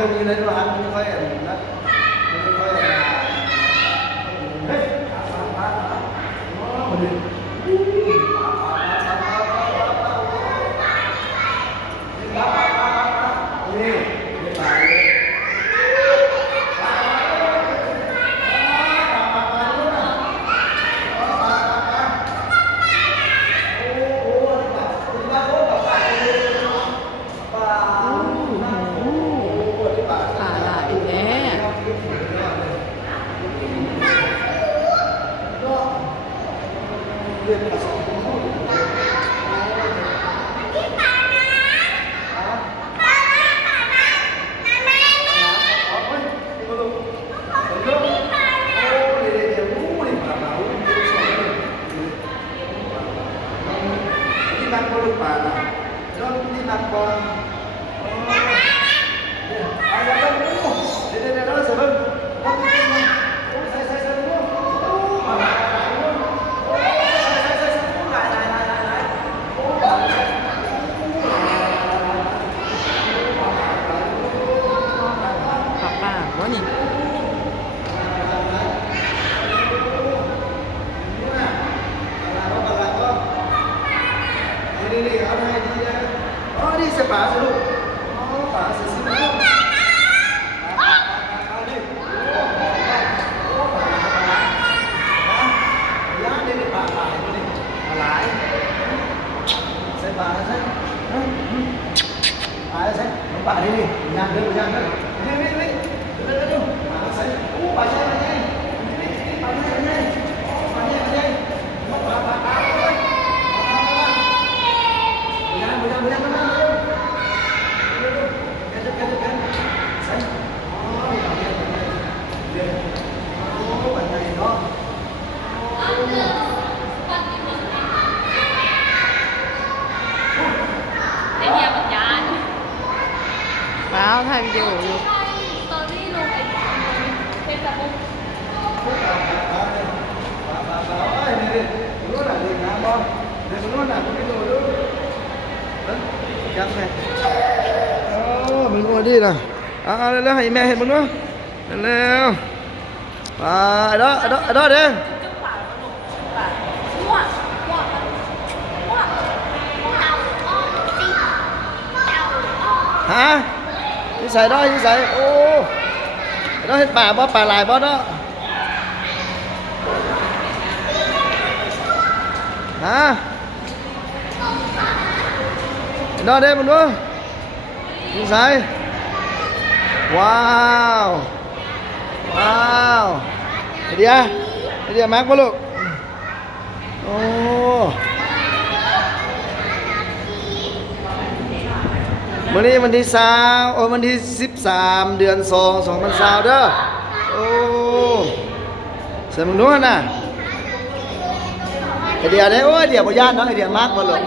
bên như đấy nó ăn nó khoe đó nó khoe đấy Bà đi đi, nhàn nữa, đi, bà chạy, Báo thay video luôn. mình ngồi đi nào. Lên hay mẹ hết mình nữa. Lên. Đó đi. Hả? Đi xài đó, đi xài. Ô. Đó hết bà lại bó đó. Hả? Đó đây một nữa. Đi xài. Wow. Đi à mát quá luôn. Ô.วันที่13 เดือน 2 2020เด้อโอ้ใส่มึงนู้นน่ะไอเดียเด้โอ้ยเดียบ่ย่านเนาะไอเดียมากบ่หรอก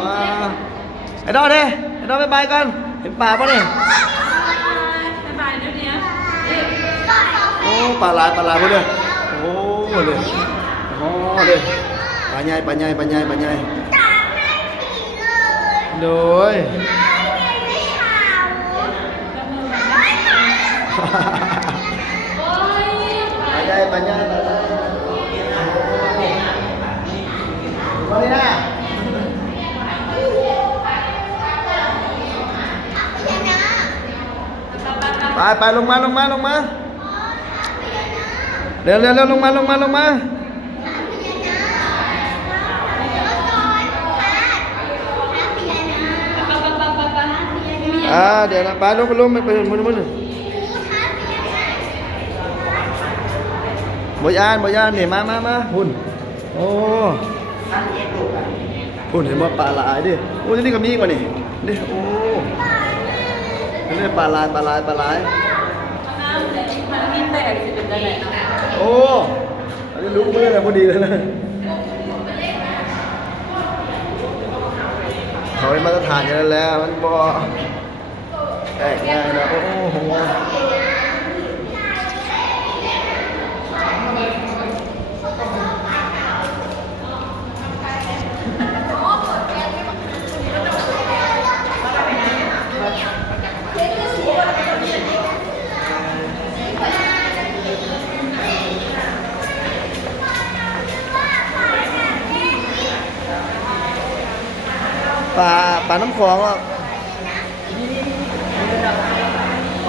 ไอ้ดอเด้ไอ้ดอบ๊ายบายกันเห็นป่าป่ะนี่บ๊ายบายเดี๋ยวนี้โอ้ป่าลายพุ่นเด้อโอ้เลยโอ้เลยป่าใหญ่โดยปัญญามาเลยนะไปลงมาเร็วลงมาลงมาเดี๋ยวนะไปลงไปมึงบ่ยานนี่มาหุ่นโอ้หุ่นเห็นว่าปลาหลายดิโอ้ที่นี่ก็มีกว่านี่ดิโอ้นี่ปลาหลายมันมีแตกสิเป็นจังได๋โอ้อันนี้รู้มือเลยพอดีเลยนะเขาเป็นมาตรฐานอย่างนั้นแล้วมันบ่แตกง่ายนะโอ้โห ปลาน้ำของอ่ะ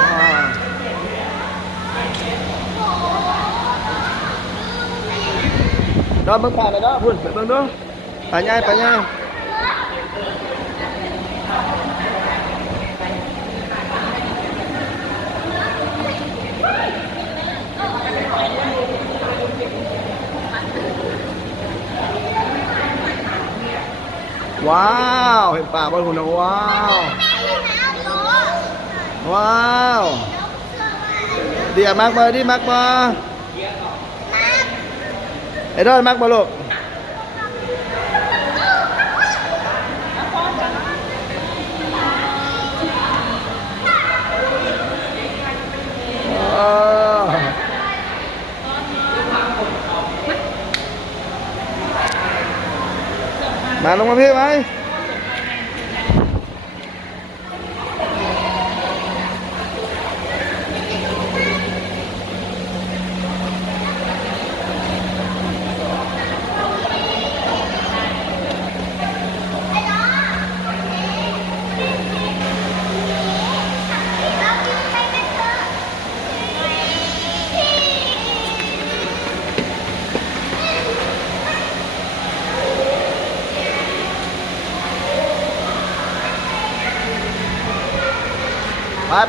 อ่าดอกเบิ่งปลาเลยเนาะพุ่นไปเบิ่งดูปลาใหญ่ปลาใหญ่ว้าวเห็นปลาบนหุ่นนะว้าวว้าวเดี๋ยวมักมาดิมักมาไอ้ดอนมักมาลูกมาลงมาพี่ไหม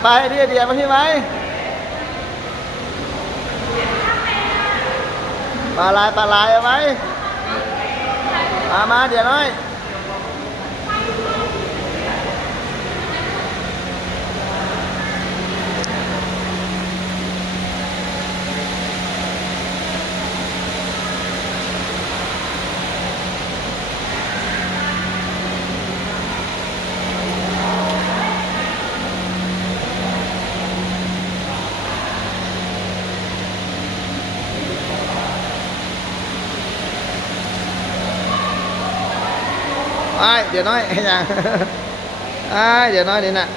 ไปเดี๋ยวมาพี่ไหมปลาลายเอาไหมมาเดี๋ยวน้อยเดี๋ยวน้อยให้ยังเดี๋ยวน้อยนี่น่ะ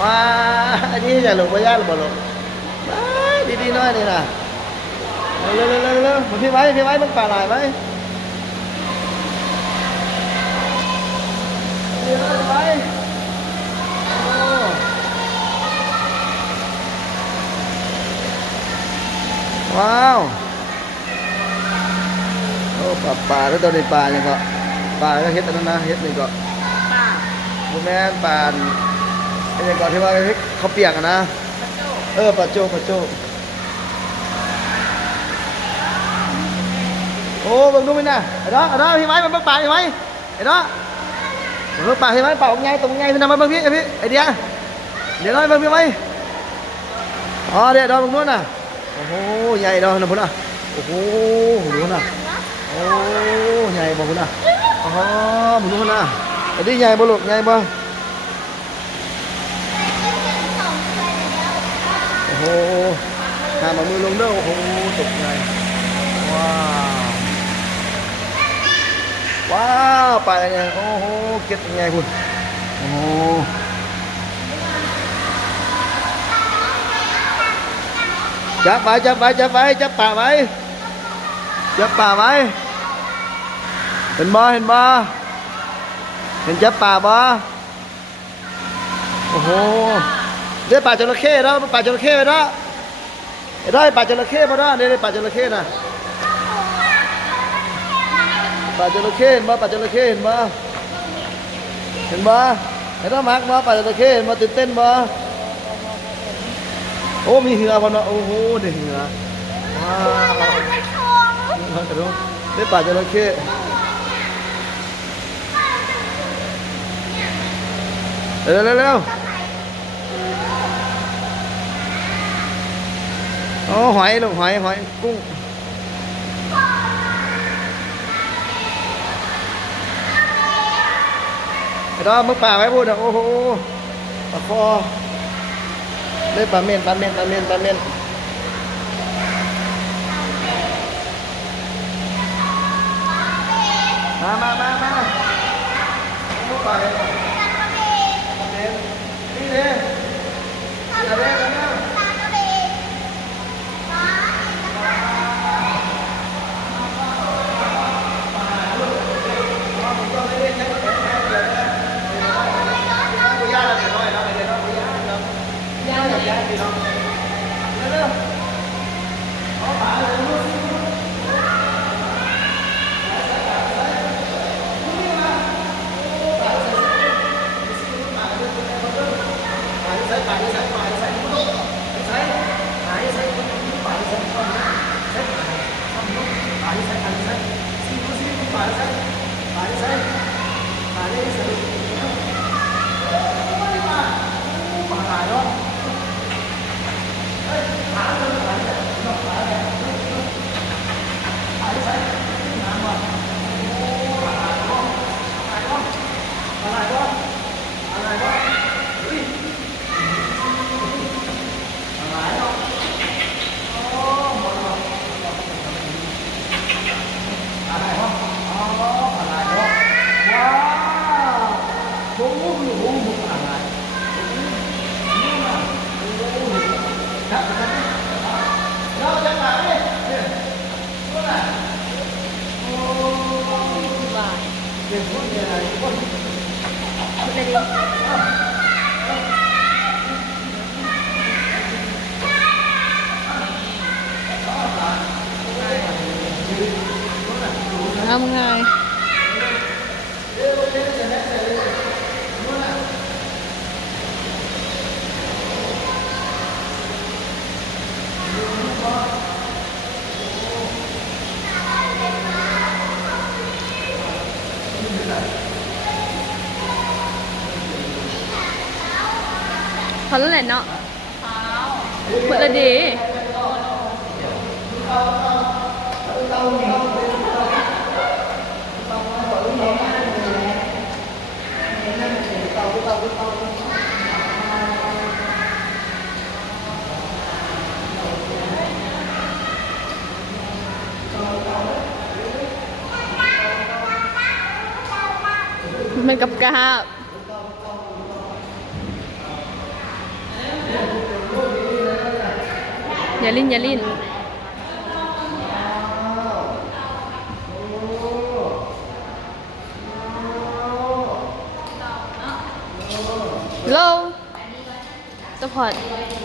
ว้าอันนี้อย่าหลงไปย่าหรือเปล่าหลงดีน้อยนี่น่ะเร็วมาพี่ไว้มึงปลาลายไหมเดี๋ยวน้อยไปว้าวปลาแล้วตัวนี้ปลาเนี่ยก็ปลาก็เฮ็ดอันนั้นนะเฮ็ดนี่ก็บุแม่นปลาไอ้เนี่ยก็ที่ว่าเขาเปียกอะนะปลาโจโอ้เบิ่งดูมั้ยน่ะไอ้ดอกพี่ไว้มันเบิ่งปลาพี่ไว้ไอ้ดอกเบิ่งปลาพี่ไว้ปลาของใหญ่ตัวใหญ่พี่นำมาเบิ่งพี่ไอ้เดี๋ยวน้อยเบิ่งพี่ไว้อ๋อเดี๋ยวดอกเบิ่งนู้นน่ะโอ้โหใหญ่ดอกนะพุ่นน่ะโอ้โหดูน่ะโอ้ใหญ่บ่พุ่นน่ะอ๋อมึงดูน่ะไอ้นี่ใหญ่บ่ลูกใหญ่บ่โอ้โหหามามือลงเด้อโอ้โหตกใจว้าวไปเนี่ยโอ้โหเก็บยังไงคุณโอ้โหจับไปจับปลาไว้จับปลาไว้เห็นบ่เห็นจับปลาบ่โอ้โหได้ปลาจระเข้แล้วปลาจระเข้แล้วได้ปลาจระเข้มาแล้วได้ปลาจระเข้น่ะปลาจระเข้เห็นบ่ปลาจระเข้เห็นบ่เห็นต้องมักบ่ปลาจระเข้เห็นบ่ตื่นเต้นบ่โอ้มีเหือพอเนาะโอ้โหได้เหือว้าวได้ปลาจระเข้เร็วโอ้หอยลูกหอยกุ้งไอ้ดอกมึงป่าไว้พูดอ่ะโอ้โหปลาคอได้ปลาเม่นมาลูกป่าเลยนี่เลยอย่าเล่นกันนะ ทำง่ายพอแล้วแหละเนาะเปิดเลยดีมันกับกาบอย่าลิ้นอย่าลิ้นโลสปอร์ต